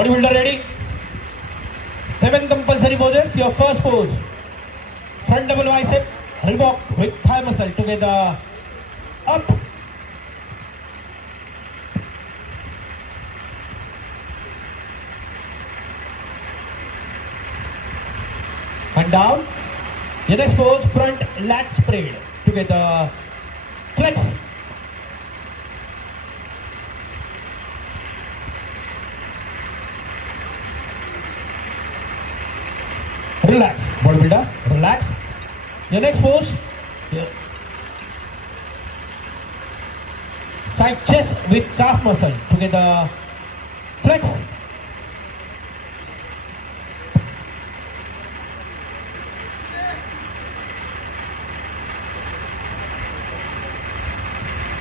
Bodybuilder ready. 7 compulsory poses. Your first pose. Front double bicep. Reebok with thigh muscle together. Up. And down. Your next pose. Front lat spread together. Flex. Relax, bodybuilder, relax. Your next pose, side chest with calf muscle together. Flex.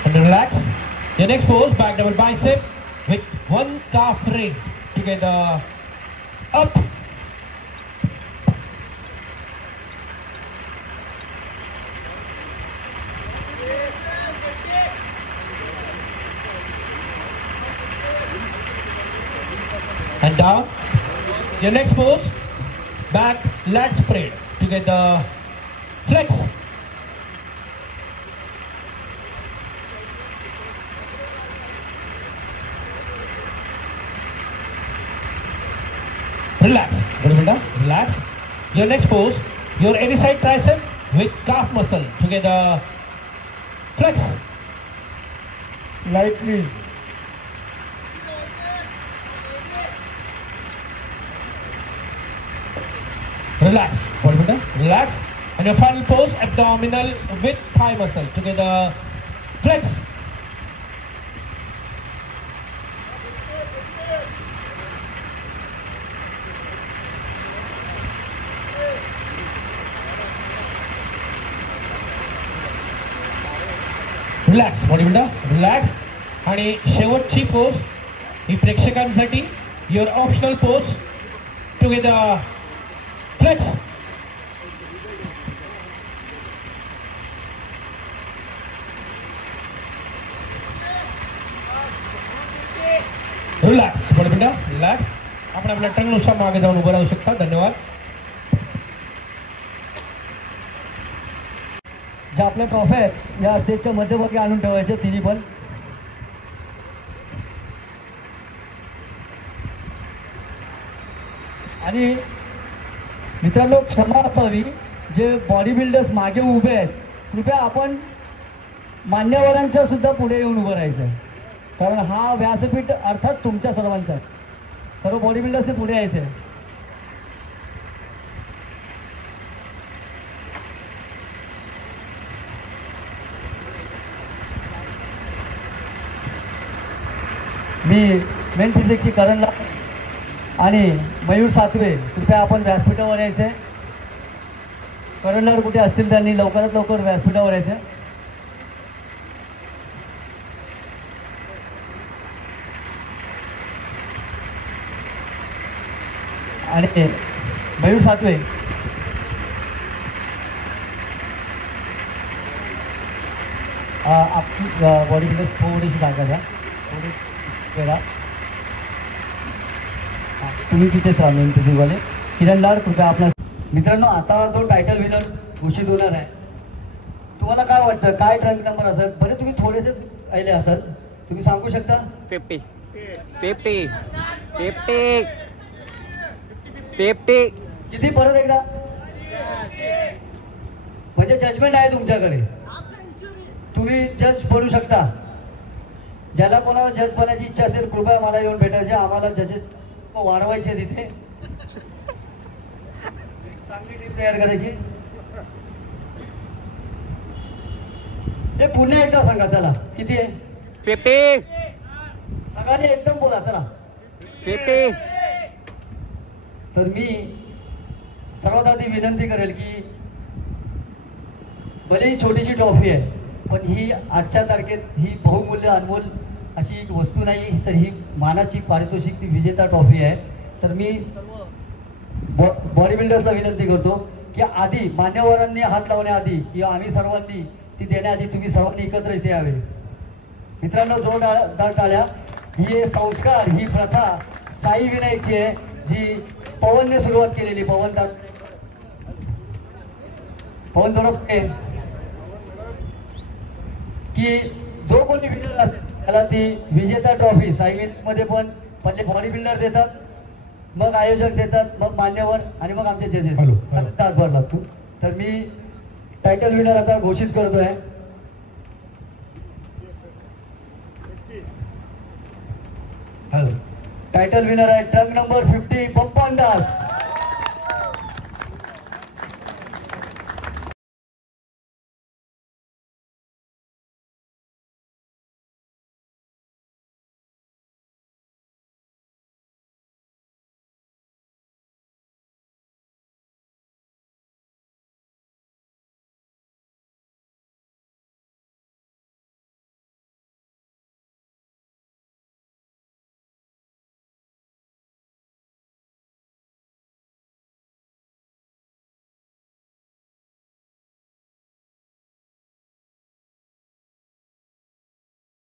And relax. Your next pose, back double bicep with one calf raise together. Up. And down. Your next pose, back lat spread together. Flex. Relax, relax. Your next pose, your any side tricep with calf muscle together. Flex. Lightly. Relax, bodybuilder, relax. And your final pose, abdominal with thigh muscle together. Flex. Relax, bodybuilder, relax. आणि शेवटची pose ही प्रेक्षकांसाठी your optional pose together. Flex. Relax, bodybuilder, relax. आपण आपल्या टर्ननुसार मागे जाऊन उभं राहू शकता. धन्यवाद. ज्या आपल्या ट्रॉफी आहेत या स्टेजच्या मध्यभागी आणून ठेवायचे तिन्ही पण. आणि मित्रांनो क्षमा असावी, जे बॉडी बिल्डर्स मागे उभे आहेत कृपया आपण मान्यवरांच्या सुद्धा पुढे येऊन उभं राहायचं आहे, कारण हा व्यासपीठ अर्थात तुमच्या सर्वांचा आहे. सर्व बॉडी बिल्डर्सने पुढे यायचं आहे. मी मेन फिजिक्सची करणला आणि मयूर सातवे कृपया आपण व्यासपीठावर यायचे. करणलावर कुठे असतील त्यांनी लवकरात लवकर व्यासपीठावर यायचे. आणि मयूर सातवे आपली बॉडी बिल्डर्स थोडीशी जागा द्या, थोडी वेळा तुम्ही तिथेच राहा. मेन फिजिकवाले किरण लाड कृपया आपल्या. मित्रांनो आता जो टायटल विनर घोषित होणार आहे, तुम्हाला काय वाटतं काय ट्रंक नंबर असेल? बरे तुम्ही थोडेसे आले असाल, तुम्ही सांगू शकता? 50 50 50 50. किती? परत एकदा. म्हणजे जजमेंट आहे तुमच्याकडे, तुम्ही जज बनू शकता. ज्याला कोणाला जज बनायची इच्छा असेल कृपया मला येऊन भेटायचे. आम्हाला जजेस वाढवायचे तिथे, चांगली टीम तयार करायची. हे पुन्हा एकदा सांगा. चला किती आहे? 50. सगळ्यांनी एकदम बोला. चला 50. तर मी सर्वात आधी विनंती करेल की भले ही छोटीशी ट्रॉफी आहे, पण ही आजच्या तारखेत ही बहुमूल्य अनमोल अशी एक वस्तू नाही, तर ही मानाची पारितोषिक ती विजेता ट्रॉफी आहे. तर मी बॉडी बिल्डर्सला विनंती करतो की आधी मान्यवरांनी हात लावण्याआधी किंवा आम्ही सर्वांनी ती देण्याआधी तुम्ही सर्वांनी एकत्र इथे यावे. मित्रांनो जोरदार टाळ्या. ही संस्कार, ही प्रथा साई विनायकची आहे, जी पवनने सुरुवात केलेली. पवन थोडं पुढे, की जो कोणी विनर असेल त्याला ती विजेता ट्रॉफी सायकलिंग मध्ये पण पहिले बॉडी बिल्डर देतात, मग आयोजक देतात, मग मान्यवर आणि मग आमचे जजेस. सगळ्यांचा हातभार लागतो. तर मी टायटल विनर आता घोषित करतोय. हॅलो, टायटल विनर आहे ट्रक नंबर 50 पप्पन दास.